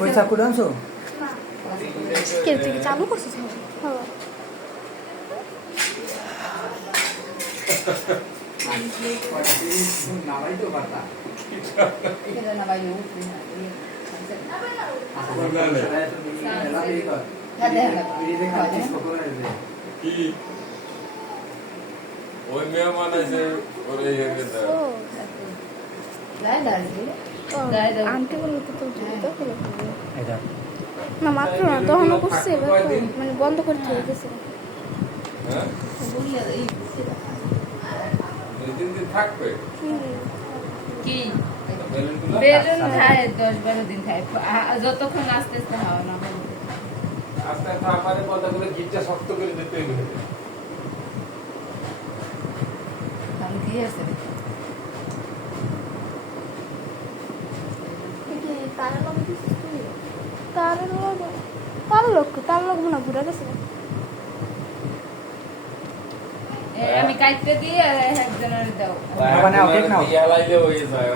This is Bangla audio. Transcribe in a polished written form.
পয়সা করে আনছো কে তুই কি চালু করছিস? হ্যাঁ নামাই তো পারতা কি ওই মেহমান আছে ওরে আনতে বললো তো না মাত্র না তখনও করছে এবার তো মানে বন্ধ করতে হয়ে গেছে। হ্যাঁ দিন থাকবে কি বেলুনগুলো বেলুন খায় 10-12 দিন খায় যতক্ষণ আস্তে আস্তে হাওয়া না হয়। আস্তে আস্তে আমাদের কথা করে গিটটা শক্ত করে দিতে হবে আমি কি আছে তার লোক মনে ঘুরে গেছে। আমি কাটতে দিয়ে একজনের দাও মানে ওকে নাও ইয়ালাইলে হয়ে যায়